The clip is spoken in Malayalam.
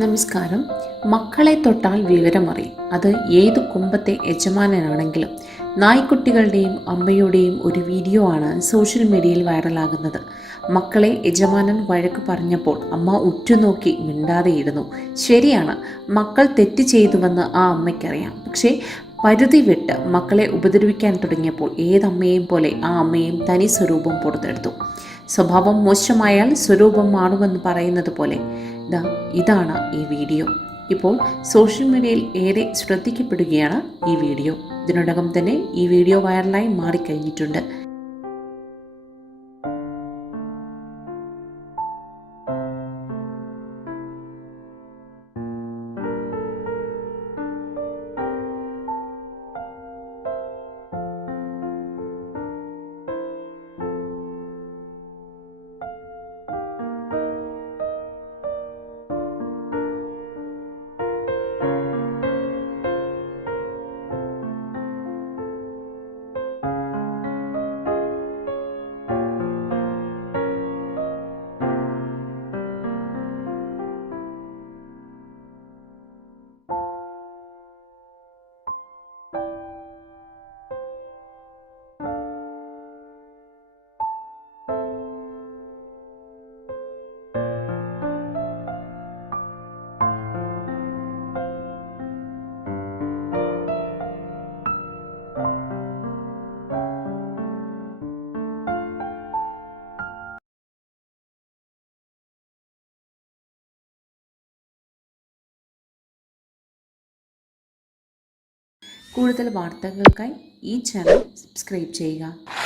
നമസ്കാരം. മക്കളെ തൊട്ടാൽ വിവരമറിയും. അത് ഏതു കുമ്പത്തെ യജമാനനാണെങ്കിലും. നായ്ക്കുട്ടികളുടെയും അമ്മയുടെയും ഒരു വീഡിയോ ആണ് സോഷ്യൽ മീഡിയയിൽ വൈറലാകുന്നത്. മക്കളെ യജമാനൻ വഴക്ക് പറഞ്ഞപ്പോൾ അമ്മ ഉറ്റുനോക്കി മിണ്ടാതെയിരുന്നു. ശരിയാണ്, മക്കൾ തെറ്റ് ചെയ്തുവെന്ന് ആ അമ്മയ്ക്കറിയാം. പക്ഷേ പരിധി വിട്ട് മക്കളെ ഉപദ്രവിക്കാൻ തുടങ്ങിയപ്പോൾ ഏതമ്മയെയും പോലെ ആ അമ്മയും തനി സ്വരൂപം പുറത്തെടുത്തു. സ്വഭാവം മോശമായാൽ സ്വരൂപം മാറുമെന്ന് പറയുന്നത് പോലെ ഇതാണ് ഈ വീഡിയോ. ഇപ്പോൾ സോഷ്യൽ മീഡിയയിൽ ഏറെ ശ്രദ്ധിക്കപ്പെടുകയാണ് ഈ വീഡിയോ. ഇതിനോടകം തന്നെ ഈ വീഡിയോ വൈറലായി മാറിക്കഴിഞ്ഞിട്ടുണ്ട്. കൂടുതൽ വാർത്തകൾക്കായി ഈ ചാനൽ സബ്സ്ക്രൈബ് ചെയ്യുക.